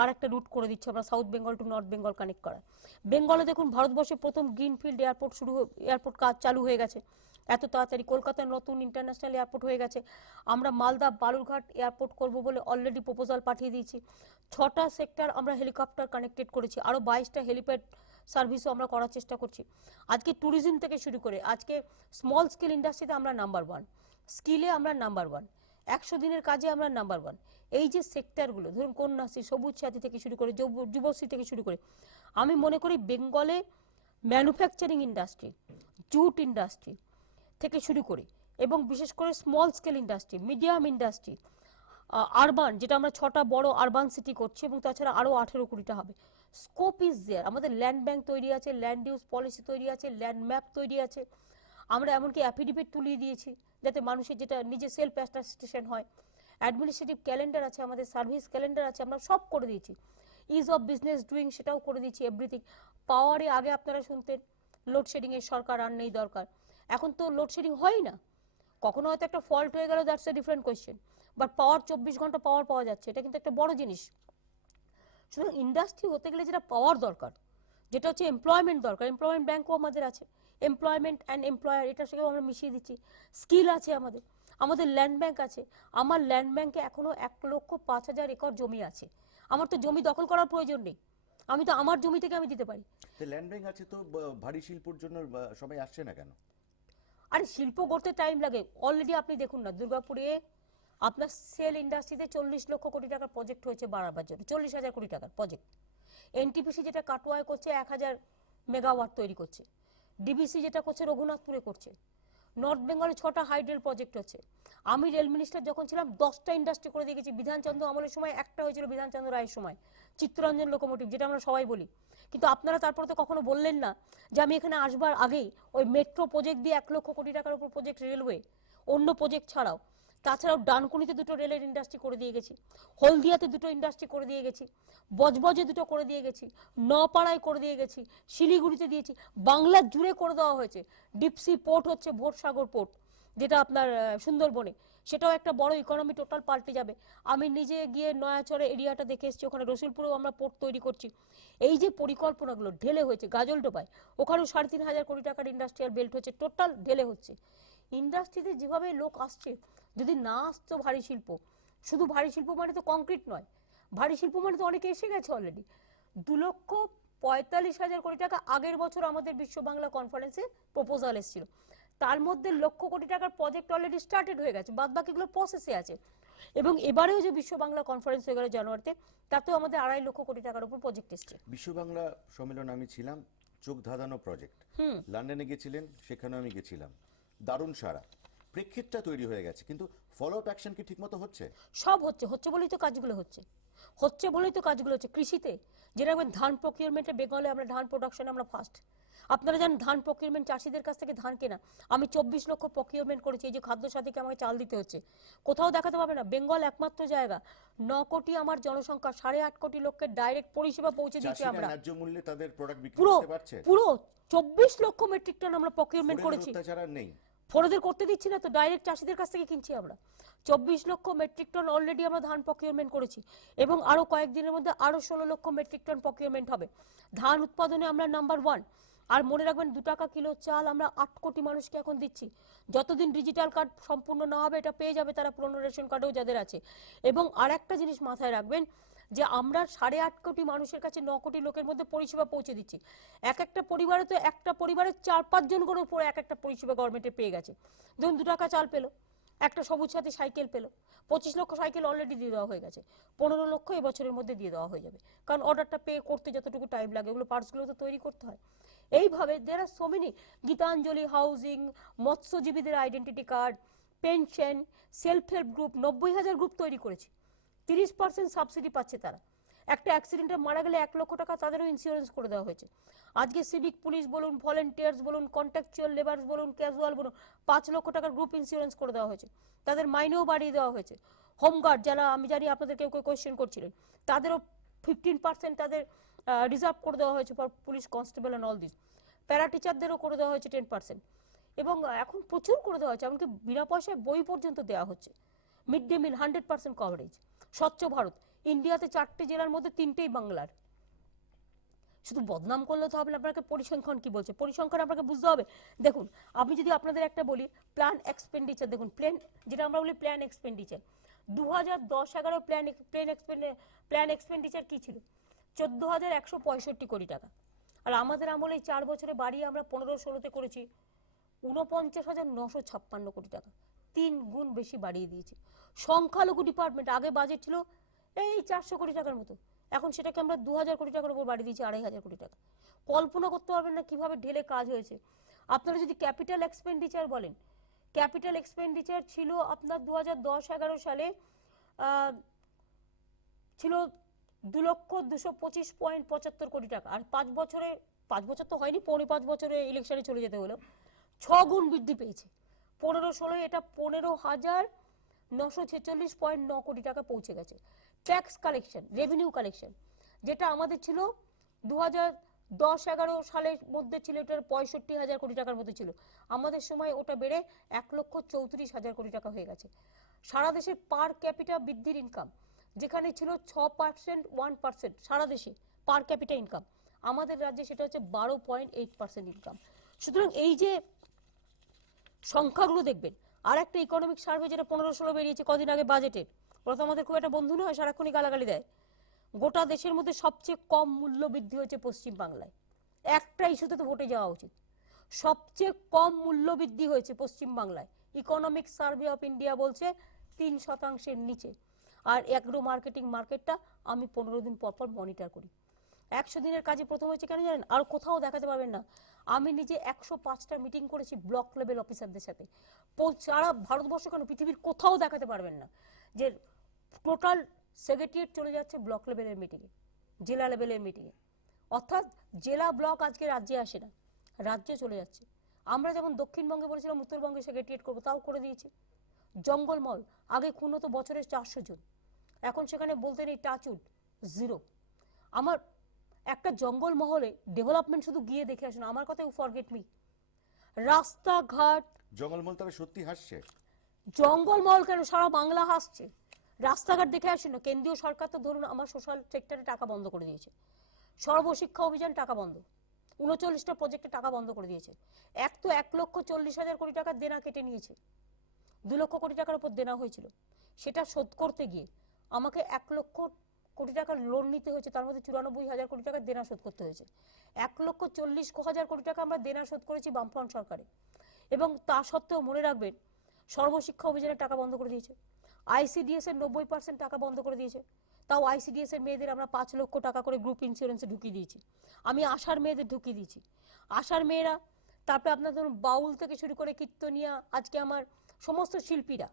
আর একটা রুট করে দিচ্ছি আমরা, south Bengal to north Bengal connect করা। বেঙ্গলে দেখুন ভারতবর্ষে প্রথম গ্রিনফিল্ড এয়ারপোর্ট এয়ারপোর্ট কাজ চালু হয়ে গেছে এত তাড়াতাড়ি। কলকাতার নতুন ইন্টারন্যাশনাল এয়ারপোর্ট হয়ে গেছে। আমরা মালদা বালুরঘাট এয়ারপোর্ট করব বলে অলরেডি প্রপোজাল পাঠিয়ে দিয়েছি। 6টা সেক্টর আমরা হেলিকপ্টার কানেক্টেড করেছি, আরও 22টা হেলিপ্যাড সার্ভিসও আমরা করার চেষ্টা করছি। আজকে ট্যুরিজম থেকে শুরু করে আজকে স্মল স্কেল ইন্ডাস্ট্রিতে আমরা নাম্বার 1, স্কিলে আমরা নাম্বার 1, 100 দিনের কাজে আমরা নাম্বার 1। এই যে সেক্টরগুলো ধরুন কন্যাশ্রী, সবুজ সাথী থেকে শুরু করে যুবশ্রী থেকে শুরু করে, আমি মনে করি বেঙ্গলে ম্যানুফ্যাকচারিং ইন্ডাস্ট্রি, জুট ইন্ডাস্ট্রি থেকে শুরু করে এবং বিশেষ করে small scale industry, medium industry, urban, যেটা আমরা 6টা বড় আরবান সিটি করছি এবং তাছাড়া আরও 18 কোটিটা হবে। Scope is there. আমাদের ল্যান্ড ব্যাংক তৈরি আছে, ল্যান্ড ইউজ পলিসি তৈরি আছে, ল্যান্ড ম্যাপ তৈরি আছে। আমরা এমনকি অ্যাফিডেভিট তুলিয়ে দিয়েছি যাতে মানুষের যেটা নিজে সেলফ অ্যাটাস্টেশন হয়। অ্যাডমিনিস্ট্রেটিভ ক্যালেন্ডার আছে, আমাদের সার্ভিস ক্যালেন্ডার আছে, আমরা সব করে দিয়েছি। ইজ অফ বিজনেস ডুইং সেটাও করে দিয়েছি, এভরিথিং। পাওয়ারে আগে আপনারা শুনতেন লোডশেডিংয়ের সরকার আর নেই দরকার, এখন তো লোডশেডিং হয়ই না। কখনো হয়তো একটা ফল্ট হয়ে গেল, that's a different question, but power 24 ঘন্টা পাওয়ার পাওয়া যাচ্ছে, এটা কিন্তু একটা বড় জিনিস। সুতরাং ইন্ডাস্ট্রি হতে গেলে যেটা পাওয়ার দরকার, যেটা হচ্ছে এমপ্লয়মেন্ট দরকার, এমপ্লয়মেন্ট ব্যাঙ্কও আমাদের আছে, এমপ্লয়মেন্ট অ্যান্ড এমপ্লয়ার এটার সঙ্গেও আমরা মিশিয়ে দিচ্ছি। স্কিল আছে আমাদের, আমাদের ল্যান্ড ব্যাংক আছে। আমার ল্যান্ড ব্যাংকে এখনও 1,05,000 একর জমি আছে। আমার তো জমি দখল করার প্রয়োজন নেই, আমি তো আমার জমি থেকে আমি দিতে পারি। ল্যান্ড ব্যাংক আছে তো ভারী শিল্পর জন্য সবাই আসছে না কেন? আরে শিল্প গড়তে টাইম লাগে। অলরেডি আপনি দেখুন না, দুর্গাপুরে আপনার সেল ইন্ডাস্ট্রিতে 40 লক্ষ কোটি টাকার প্রজেক্ট হয়েছে বাড়াবার জন্য, 40,000 কোটি টাকার প্রজেক্ট। এনটিপিসি যেটা কাটোয়ায় করছে 1,000 মেগাওয়াট তৈরি করছে, ডিবিসি যেটা করছে রঘুনাথপুরে করছে, নর্থ বেঙ্গলে 6টা হাইড্রেল প্রজেক্ট হচ্ছে। আমি রেল মিনিস্টার যখন ছিলাম 10টা ইন্ডাস্ট্রি করে দিয়ে গেছি। বিধানচন্দ্র আমলের সময় একটা হয়েছিল, বিধানচন্দ্র রায়ের সময় চিত্তরঞ্জন লোকোমোটিভ, যেটা আমরা সবাই বলি। কিন্তু আপনারা তারপরে তো কখনো বললেন না যে আমি এখানে আসবার আগেই ওই মেট্রো প্রজেক্ট দিয়ে 1 লক্ষ কোটি টাকার উপর প্রজেক্ট, রেলওয়ে অন্য প্রজেক্ট ছাড়াও, তাছাড়াও ডানকুনিতে 2টো রেলের ইন্ডাস্ট্রি করে দিয়ে গেছি, হলদিয়াতে 2টো ইন্ডাস্ট্রি করে দিয়ে গেছি, বজবজে 2টো করে দিয়ে গেছি, নপাড়ায় করে দিয়ে গেছি, শিলিগুড়িতে দিয়েছি, বাংলার জুড়ে করে দেওয়া হয়েছে। ডিপসি পোর্ট হচ্ছে ভোরসাগর পোর্ট, যেটা আপনার সুন্দরবনে, সেটাও একটা বড় ইকোনমি টোটাল পাল্টে যাবে। আমি নিজে গিয়ে নয়াচরে এরিয়াটা দেখে এসেছি, ওখানে রসুলপুরেও আমরা পোর্ট তৈরি করছি। এই যে পরিকল্পনাগুলো ঢেলে হয়েছে, গাজলডোবায় ওখানেও 3,500 কোটি টাকার ইন্ডাস্ট্রিয়াল বেল্ট হচ্ছে, টোটাল ঢেলে হচ্ছে। ইন্ডাস্ট্রিতে যেভাবে লোক আসছে, যদি না আসতো ভারী শিল্প, শুধু ভারী শিল্প মানে তো কংক্রিট নয়, ভারী শিল্প মানে তো অনেকে এসে গেছে অলরেডি। 2,45,000 কোটি টাকা আগের বছর আমাদের বিশ্ব বাংলা কনফারেন্সে প্রপোজাল এসেছিল, তার মধ্যে 1,00,000 কোটি টাকার প্রজেক্ট অলরেডি স্টার্টেড হয়ে গেছে, বাদ বাকিগুলো প্রসেসে আছে। এবং এবারেও যে বিশ্ব বাংলা কনফারেন্স হয়ে গেল জানুয়ারিতে, তাতেও আমাদের 2.5 লক্ষ কোটি টাকার উপর প্রজেক্ট এসছে। বিশ্ব বাংলা সম্মেলন আমি ছিলাম, চোখ ধাঁধানো প্রজেক্ট। লন্ডনে গেছিলেন, সেখানেও আমি গেছিলাম, দারুণ সারা, প্রেক্ষিতটা তৈরি হয়ে গেছে, কিন্তু ফলো আপ অ্যাকশন কি ঠিকমতো হচ্ছে? সব হচ্ছে, হচ্ছে বলেই তো কাজগুলো হচ্ছে, হচ্ছে বলেই তো কাজগুলো হচ্ছে। কৃষিতে যেরকম ধান প্রকিউরমেন্টে, বেঙ্গলে আমরা ধান প্রোডাকশনে আমরা ফার্স্ট। আপনারা জানেন ধান প্রকিউরমেন্ট, চাষিদের কাছ থেকে ধান কেনা, আমি 24 লক্ষ প্রকিউরমেন্ট করেছি। এই যে খাদ্য সাথীকে আমাকে চাল দিতে হচ্ছে, কোথাও দেখাতে পাবে না। বেঙ্গল একমাত্র জায়গা, 9 কোটি আমার জনসংখ্যা, 8.5 কোটি লোককে ডাইরেক্ট পরিষেবা পৌঁছে দিচ্ছি আমরা। ন্যায্য মূল্যে তাদের প্রোডাক্ট বিক্রি পুরো করতে পারছে? পুরো 24 লক্ষ মেট্রিক টন আমরা প্রকিউরমেন্ট করেছি। অত্যাচার আর নেই, ফোরদের করতে দিচ্ছি না তো, ডাইরেক্ট চাষিদের কাছ থেকে কিনছি আমরা। 24 লক্ষ মেট্রিক টন অলরেডি আমরা ধান প্রকিউরমেন্ট করেছি এবং আরও কয়েকদিনের মধ্যে আরও 16 লক্ষ মেট্রিক টন প্রকিউরমেন্ট হবে। ধান উৎপাদনে আমরা নাম্বার 1। আর মনে রাখবেন 2 টাকা কিলো চাল আমরা 8 কোটি মানুষকে এখন দিচ্ছি। যতদিন ডিজিটাল কার্ড সম্পূর্ণ না হবে এটা পেয়ে যাবে তারা, পুরনো রেশন কার্ডেও যাদের আছে। এবং আর একটা জিনিস মাথায় রাখবেন যে আমরা 8.5 কোটি মানুষের কাছে 9 কোটি লোকের মধ্যে পরিষেবা পৌঁছে দিচ্ছি। এক একটা পরিবারে তো, একটা পরিবারের 4-5 জন করে উপরে এক একটা পরিষেবা গভর্নমেন্টে পেয়ে গেছে। ধরুন 2 টাকা চাল পেলো, একটা সবুজ সাথী সাইকেল পেলো, 25 লক্ষ সাইকেল অলরেডি দিয়ে দেওয়া হয়ে গেছে, 15 লক্ষ এবছরের মধ্যে দিয়ে দেওয়া হয়ে যাবে। কারণ অর্ডারটা পে করতে যতটুকু টাইম লাগে, ওগুলো পার্টসগুলো তো তৈরি করতে হয়। এইভাবে দের আর সো মেনি, গীতাঞ্জলি হাউজিং, মৎস্যজীবীদের identity card, pension, self help group, 90,000 group তৈরি করেছি। 30% সাবসিডি পাচ্ছে তারা। একটা অ্যাক্সিডেন্টে মারা গেলে 1 লক্ষ টাকা তাদেরও ইন্স্যুরেন্স করে দেওয়া হয়েছে। আজকে সিভিক পুলিশ বলুন, ভলেন্টিয়ার্স বলুন, কন্ট্রাকচুয়াল লেবার্স বলুন, ক্যাজুয়াল বলুন, 5 লক্ষ টাকার গ্রুপ ইন্স্যুরেন্স করে দেওয়া হয়েছে, তাদের মাইনেও বাড়িয়ে দেওয়া হয়েছে। হোমগার্ড যারা, আমি জানি আপনাদের কেউ কেউ কোয়েশ্চেন করছিলেন, তাদেরও 15% তাদের রিজার্ভ করে দেওয়া হয়েছে for police constable and all this. প্যারা টিচারদেরও করে দেওয়া হয়েছে 10%। এবং এখন প্রচুর করে দেওয়া হচ্ছে, এমনকি বিনা পয়সায় বই পর্যন্ত দেওয়া হচ্ছে। মিড ডে মিল 100% কভারেজ, স্বচ্ছ ভারত, ইন্ডিয়াতে 4টে জেলার মধ্যে 3টেই বাংলার। শুধু বদনাম করলে তো হবে না, আপনাকে পরিসংখ্যান কি বলছে, পরিসংখ্যান আপনাকে বুঝতে হবে। দেখুন, আমি যদি আপনাদের একটা বলি প্ল্যান এক্সপেন্ডিচার, দেখুন প্ল্যান, যেটা আমরা বলি প্ল্যান এক্সপেন্ডিচার, 2010-11 প্ল্যান এক্সপেন্ডিচার কি ছিল? 14,165 কোটি টাকা। আর আমাদের আমলে এই 4 বছরে বাড়িয়ে আমরা 15-16তে করেছি 49,956 কোটি টাকা, 3 গুণ বেশি বাড়িয়ে দিয়েছি। সংখ্যালঘু ডিপার্টমেন্ট, আগে বাজেট ছিল এই 400 কোটি টাকার মতো, এখন সেটাকে আমরা 2,000 কোটি টাকার উপর বাড়িয়ে দিয়েছি 2,500 কোটি টাকা। কল্পনা করতে পারবেন না কিভাবে ঢেলে কাজ হয়েছে। আপনারা যদি ক্যাপিটাল এক্সপেন্ডিচার বলেন, ক্যাপিটাল এক্সপেন্ডিচার ছিল আপনার 2010-11 সালে ছিল 2,225.75 কোটি টাকা। আর 5 বছর তো হয়নি, 4.5 বছরে ইলেকশনে চলে যেতে হলো, 6 গুণ বৃদ্ধি পেয়েছে। 15-16 এটা 15,946.9 কোটি টাকা পৌঁছে গেছে। ট্যাক্স কালেকশন, রেভিনিউ কালেকশন, যেটা আমাদের ছিল 2010-11 সালের মধ্যে ছিল এটার 65,000 কোটি টাকার মতো ছিল, আমাদের সময় ওটা বেড়ে 1,34,000 কোটি টাকা হয়ে গেছে। সারা দেশের পার ক্যাপিটা বৃদ্ধির ইনকাম যেখানে ছিল 6%, 1% সারা দেশে পার ক্যাপিটা ইনকাম, আমাদের রাজ্যে সেটা হচ্ছে 12.8% ইনকাম। সুতরাং এই যে সংখ্যাগুলো দেখবেন। আর একটা ইকোনমিক সার্ভে যেটা 15-16 বেরিয়েছে কদিন আগে বাজেটের, ওরা তো আমাদের খুব একটা বন্ধু নয়, সারাক্ষণই গালাগালি দেয়। গোটা দেশের মধ্যে সবচেয়ে কম মূল্য বৃদ্ধি হয়েছে পশ্চিম বাংলায়। একটা ইস্যুতে তো ভোটে যাওয়া উচিত। সবচেয়ে কম মূল্য বৃদ্ধি হয়েছে পশ্চিম বাংলায়। ইকোনমিক সার্ভে অফ ইন্ডিয়া বলছে 3%-এর নিচে। আর অ্যাগ্রো মার্কেটটা আমি 15 দিন পর পর মনিটর করি। 100 দিনের কাজে প্রথম হয়েছে কেন জানেন? আর কোথাও দেখাতে পারবেন না। আমি নিজে 105টা মিটিং করেছি ব্লক লেভেল অফিসারদের সাথে। সারা ভারতবর্ষ কেন পৃথিবীর কোথাও দেখাতে পারবেন না যে টোটাল সেক্রেটারিয়েট চলে যাচ্ছে ব্লক লেভেলের মিটিংয়ে, জেলা লেভেলের মিটিংয়ে। অর্থাৎ জেলা ব্লক আজকে রাজ্যে আসে না, রাজ্যে চলে যাচ্ছে। আমরা যেমন দক্ষিণবঙ্গে বলেছিলাম উত্তরবঙ্গে সেক্রেটারিয়েট করবো, তাও করে দিয়েছি। জঙ্গলমল, আগে খুন হতো বছরে 400 জন, এখন সেখানে বলতে নেই টাচউড, 0। আমার একটা জঙ্গলমহলে ডেভেলপমেন্ট শুধু গিয়ে দেখে আসুন, আমার কথা ইউ ফরগেট মি। রাস্তাঘাট, জঙ্গলমহল তাহলে সত্যি হাসছে? জঙ্গলমহল কেন, সারা বাংলা হাসছে। রাস্তাঘাট দেখে আসুন না। কেন্দ্রীয় সরকার তো ধরুন আমার সোশ্যাল সেক্টরে টাকা বন্ধ করে দিয়েছে, সর্বশিক্ষা অভিযান টাকা বন্ধ, 39টা প্রজেক্টে টাকা বন্ধ করে দিয়েছে। 1,40,000 কোটি টাকার দেনা কেটে নিয়েছে, 2 লক্ষ কোটি টাকার উপর দেনা হয়েছিল, সেটা শোধ করতে গিয়ে আমাকে 1 লক্ষ কোটি টাকার লোন নিতে হয়েছে, তার মধ্যে 94,000 কোটি টাকার দেনা শোধ করতে হয়েছে। 1,40,000 কোটি টাকা আমরা দেনা শোধ করেছি বামফ্রন্ট সরকারে। এবং তা সত্ত্বেও মনে রাখবেন সর্বশিক্ষা অভিযানের টাকা বন্ধ করে দিয়েছে, আইসিডিএস এর 90% টাকা বন্ধ করে দিয়েছে। তাও আইসিডিএস এর মেয়েদের আমরা 5 লক্ষ টাকা করে গ্রুপ ইন্স্যুরেন্সে ঢুকিয়ে দিয়েছি। আমি আশার মেয়েদের ঢুকিয়ে দিয়েছি। আশার মেয়েরা, তারপরে আপনার ধরুন বাউল থেকে শুরু করে কীর্তনিয়া, আজকে আমার সমস্ত শিল্পীরা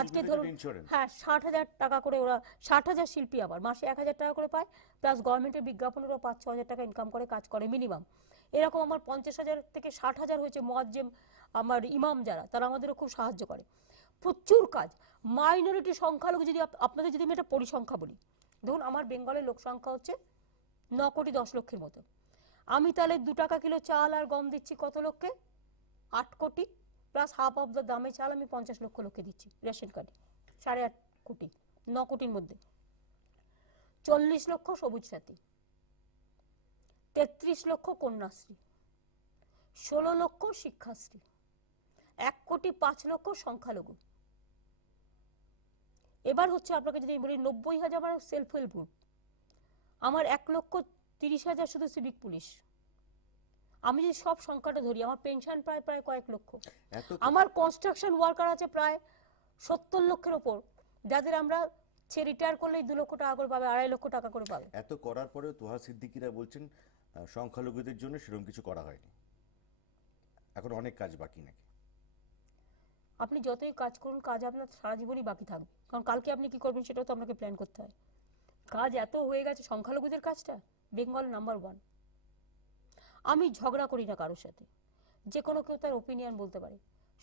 আজকে ধরুন, হ্যাঁ 60,000 টাকা করে, ওরা 60,000 শিল্পী আবার মাসে 1,000 টাকা করে পায়, প্লাস গভর্নমেন্টের বিজ্ঞাপনেরও 5-6 হাজার টাকা ইনকাম করে, কাজ করে মিনিমাম। এরকম আমার 50,000 থেকে 60,000 হয়েছে মুয়াজ্জেম, আমার ইমাম যারা, তারা আমাদেরও খুব সাহায্য করে, প্রচুর কাজ। মাইনরিটি সংখ্যালঘু, যদি আপনাদের যদি আমি একটা পরিসংখ্যা বলি, ধরুন আমার বেঙ্গলের লোক সংখ্যা হচ্ছে 9,10,00,000 মতো, আমি তাহলে 2 টাকা কিলো চাল আর গম দিচ্ছি কত লোককে? 8 কোটি, প্লাস হাফ অফ দ্য দামে চাল আমি 50 লক্ষ লোককে দিচ্ছি রেশন কার্ডে, 8.5 কোটি, 9 কোটির মধ্যে 40 লক্ষ সবুজ সাথী, 33 লক্ষ কন্যাশ্রী, 16 লক্ষ শিক্ষাশ্রী, 1,05,00,000 সংখ্যালঘু। এবার হচ্ছে আপনাকে যদি বলি 90,000 আমার সেলফ হেল্প গ্রুপ, আমার 1,30,000 শুধু সিভিক পুলিশ। আমি যদি সব সংখ্যাটা ধরি, আমার পেনশন প্রায় কয়েক লক্ষ, আমার কনস্ট্রাকশন ওয়ার্কার আছে প্রায় 70 লক্ষের ওপর, যাদের আমরা রিটায়ার করলেই 2 লক্ষ টাকা করে পাবে, 2.5 লক্ষ টাকা করে পাবে। এত করার পরেও তোহা সিদ্দিকীরা বলছেন সংখ্যালঘুদের জন্য সেরকম কিছু করা হয়নি, এখন অনেক কাজ বাকি নাকি? আপনি যতই কাজ করুন, কাজ আপনার সারা জীবনই বাকি থাকবে, কারণ কালকে আপনি কি করবেন সেটাও তো আপনাকে প্ল্যান করতে হয়। কাজ এত হয়ে গেছে, সংখ্যালঘুদের কাজটা বেঙ্গল নাম্বার 1। আমি ঝগড়া করি না কারোর সাথে, যে কোনো কেউ তার ওপিনিয়ন বলতে পারে।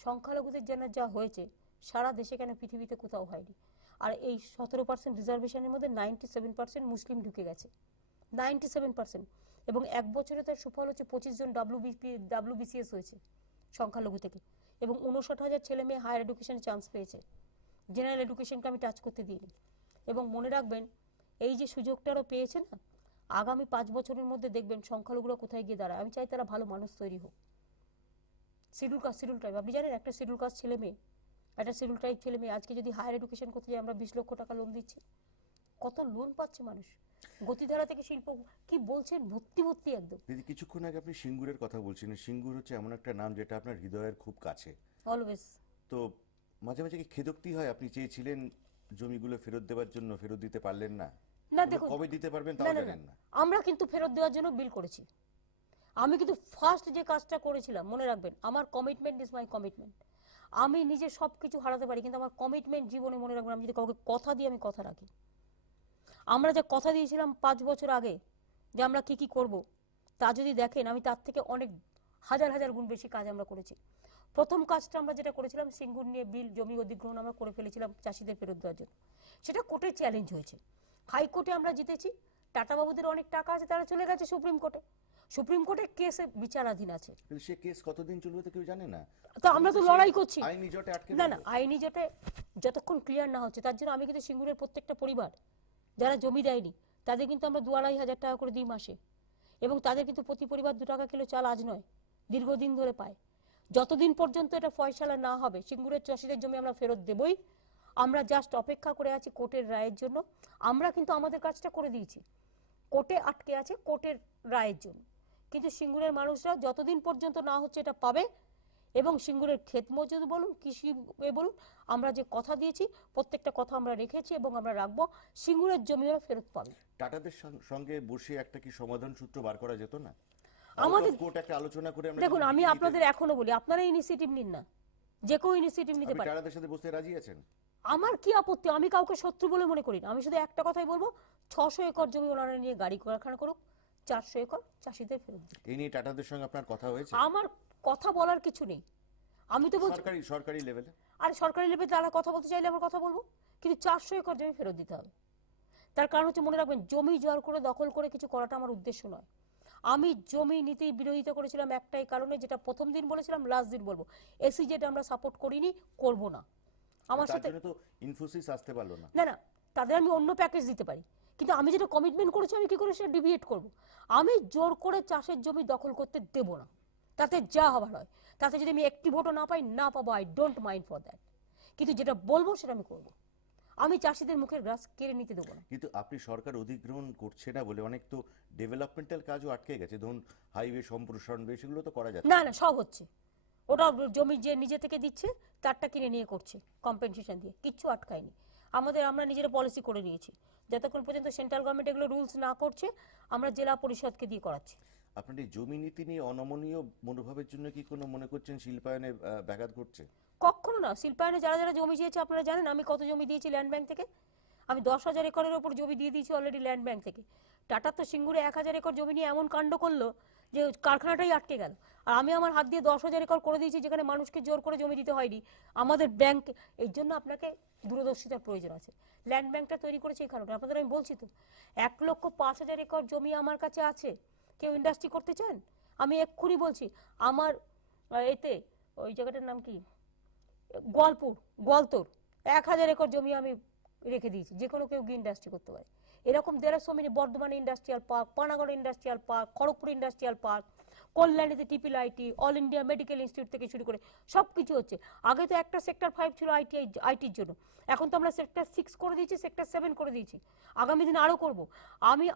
সংখ্যালঘুদের জন্য যা হয়েছে সারা দেশে কেন পৃথিবীতে কোথাও হয়নি। আর এই 17% রিজার্ভেশনের মধ্যে 97% মুসলিম ঢুকে গেছে, 97%। এবং 1 বছরে তার সুফল হচ্ছে 25 জন WBCS হয়েছে সংখ্যালঘু থেকে, এবং 59,000 ছেলে মেয়ে হায়ার এডুকেশনে চান্স পেয়েছে। জেনারেল এডুকেশনকে আমি টাচ করতে দিইনি। এবং মনে রাখবেন এই যে সুযোগটারও পেয়েছে না, আগামী 5 বছরের মধ্যে দেখবেন সংখ্যালঘুরা কোথায় গিয়ে দাঁড়ায়। আমি চাই তারা ভালো মানুষ তৈরি হোক। শিডিউল কাস্ট, শিডিউল ট্রাইব, আপনি জানেন একটা শিডিউল কাস্ট ছেলে মেয়ে, একটা শিডিউল ট্রাইব ছেলে মেয়ে আজকে যদি হায়ার এডুকেশন করতে যাই আমরা 20 লক্ষ টাকা লোন দিচ্ছি। কত লোন পাচ্ছে মানুষ। গতিধারা থেকে শিল্প কি বলছেন, ভর্তি ভর্তি একদম। দিদি, কিছুক্ষণ আগে আপনি সিঙ্গুরের কথা বলছিলেন। সিঙ্গুর হচ্ছে এমন একটা নাম যেটা আপনার হৃদয়ের খুব কাছে। অলওয়েজ। তো মাঝে মাঝে কি খেদোক্তি হয়? আপনি চেয়েছিলেন জমিগুলো ফেরত দেওয়ার জন্য, ফেরত দিতে পারলেন না। না দেখুন, কবে দিতে পারবেন না তাও না জানেন না। আমরা কিন্তু ফেরত দেওয়ার জন্য বিল করেছি। আমি কিন্তু ফার্স্ট যে কাজটা করেছিলাম, মনে রাখবেন, আমার কমিটমেন্ট ইজ মাই কমিটমেন্ট। আমি নিজে সব কিছু হারাতে পারি, কিন্তু আমার কমিটমেন্ট জীবনে মনে রাখবেন, আমি যদি কাউকে কথা দিই আমি কথা রাখি। আমরা যে কথা দিয়েছিলাম 5 বছর আগে যে আমরা কি কি করব, তা যদি দেখেন আমি তার থেকে অনেক হাজার হাজার গুণ বেশি কাজ আমরা করেছি। প্রথম কাজটা আমরা যেটা করেছিলাম, সিঙ্গুর নিয়ে বিল জমি অধিগ্রহণ আমরা করে ফেলেছিলাম চাষিদের ফেরত দেওয়ার জন্য। সেটা কোর্টে চ্যালেঞ্জ হয়েছে, হাইকোর্টে আমরা জিতেছি। টাটা বাবুদের অনেক টাকা আছে, তারা চলে গেছে সুপ্রিম কোর্টে। সুপ্রিম কোর্টে কেসে বিচারাধীন আছে। কিন্তু সে কেস কতদিন চলবে তো কেউ জানে না। তো আমরা তো লড়াই করছি। আইনি জটে আটকে না না, আইনি জটে যতক্ষণ ক্লিয়ার না হচ্ছে, তার জন্য আমি কিন্তু সিঙ্গুরের প্রত্যেকটা পরিবার যারা জমি দেয়নি তাদের কিন্তু আমরা 2-2.5 টাকা করে দিই মাসে, এবং তাদের কিন্তু প্রতি পরিবার 2 টাকা কিলো চাল আজ নয়, দীর্ঘদিন ধরে পায়। যতদিন পর্যন্ত এটা ফয়সালা না হবে সিঙ্গুরের চাষিদের জমি আমরা ফেরত দেবই। আমরা জাস্ট অপেক্ষা করে আছি কোর্টের রায়ের জন্য। আমরা কিন্তু আমাদের কাজটা করে দিয়েছি, কোর্টে আটকে আছে কোর্টের রায়ের জন্য। কিন্তু সিঙ্গুরের মানুষরা যতদিন পর্যন্ত না হচ্ছে এটা পাবে, এবং সিঙ্গুরের ক্ষেত মজুদ বলুন, কৃষি বলুন, আমরা যে কথা দিয়েছি প্রত্যেকটা কথা আমরা রেখেছি এবং আমরা রাখবো। সিঙ্গুরের জমি ওরা ফেরত পাবে। টাটাদের সঙ্গে বসে একটা কি সমাধান সূত্র বার করা যেত না? আমাদের কোর্ট একটা আলোচনা করে আমরা দেখুন, আমি আপনাদের এখনো বলি আপনারা ইনিশিয়েটিভ নিন না, যে কেউ ইনিশিয়েটিভ নিতে পারে। টাটাদের সাথে বসতে রাজি আছেন? আমার কি আপত্তি, আমি কাউকে শত্রু বলে মনে করি না। আমি শুধু একটা কথাই বলবো, 600 একর জমি ওনারা নিয়ে গাড়ি কারখানা করুক, 400 একর চাষিদের ফেরত দিন। এই নিয়ে টাটাদের সঙ্গে আপনার কথা হয়েছে? আমার কথা বলার কিছু নেই, আমি তো বলছি। সরকারি লেভেলে? আর সরকারি লেভেলে তারা কথা বলতে চাইলে আমরা কথা বলবো, কিন্তু 400 একর জমি ফেরত দিতে হবে। তার কারণ হচ্ছে, মনে রাখবেন, জমি জোয়ার করে দখল করে কিছু করাটা আমার উদ্দেশ্য নয়। আমি জমি নীতির বিরোধিতা করেছিলাম একটাই কারণে, যেটা প্রথম দিন বলেছিলাম, লাস্ট দিন বলবো, এসিজেড আমরা সাপোর্ট করিনি, করব না। আমার সাথে তো ইনফোসিস আসতে পারলো না। না না, তাদের আমি অন্য প্যাকেজ দিতে পারি, কিন্তু আমি যেটা কমিটমেন্ট করেছি আমি কি করে সেটা ডিভিয়েট করব? আমি জোর করে চাষের জমি দখল করতে দেব না, তাতে যা হবার হয়। তাতে যদি আমি একটি ভোটও না পাই, না পাবো, I don't mind for that. কিন্তু যেটা বলবো সেটা আমি করব। আমি চাষিদের মুখের গ্রাস কেড়ে নিতে দেবো না। কিন্তু আপনি সরকার অধিগ্রহণ করছে না বলে অনেক তো ডেভেলপমেন্টাল কাজও আটকে গেছে। ধরুন হাইওয়ে সম্প্রসারণ, সেগুলো তো করা যাচ্ছে। না না, সব হচ্ছে। ওটা জমি যে নিজে থেকে দিচ্ছে তারটা কিনে নিয়ে করছে কম্পেনসেশন দিয়ে, কিচ্ছু আটকায়নি। আমরা নিজেরা পলিসি করে নিয়েছি, যতক্ষণ পর্যন্ত সেন্ট্রাল গভর্নমেন্ট এগুলো রুলস না করছে আমরা জেলা পরিষদকে দিয়ে করাচ্ছি। আপনার এই জমি নীতি নিয়ে অনমনীয় মনোভাবের জন্য কি কোনো মনে করছেন শিল্পায়নে ব্যাঘাত ঘটছে? কখনো না। শিল্পায়নে যারা যারা জমি চেয়েছে, আপনারা জানেন আমি কত জমি দিয়েছি ল্যান্ড ব্যাংক থেকে। আমি 10,000 একরের ওপর জমি দিয়ে দিয়েছি অলরেডি ল্যান্ড ব্যাংক থেকে। টাটা তো সিঙ্গুরে 1,000 একর জমি নিয়ে এমন কাণ্ড করলো যে কারখানাটাই আটকে গেল। আর আমি আমার হাত দিয়ে 10,000 একর করে দিয়েছি, যেখানে মানুষকে জোর করে জমি দিতে হয়নি। আমাদের ব্যাংক, এই জন্য আপনাকে দূরদর্শিতার প্রয়োজন আছে। ল্যান্ড ব্যাংকটা তৈরি করেছে এই কারণে। আপনাদের আমি বলছি তো, 1,05,000 একর জমি আমার কাছে আছে। কেউ ইন্ডাস্ট্রি করতে চান? আমি এক্ষুনি বলছি, আমার এতে ওই জায়গাটার নাম কি, গোয়ালতোর 1,000 একর জমি আমি রেখে দিয়েছি, যে কোনো কেউ গিয়ে ইন্ডাস্ট্রি করতে পারে। এরকম বর্ধমানে industrial park, Panagarh industrial park, Kharagpur industrial park, কল্যাণীতে টিপিল IT, all India medical institute থেকে শুরু করে সব কিছু হচ্ছে। আগে তো একটা সেক্টর 5 ছিল আইটির জন্য, এখন তো আমরা সেক্টর 6 করে দিয়েছি, সেক্টর 7 করে দিয়েছি, আগামী দিন আরও করব। আমি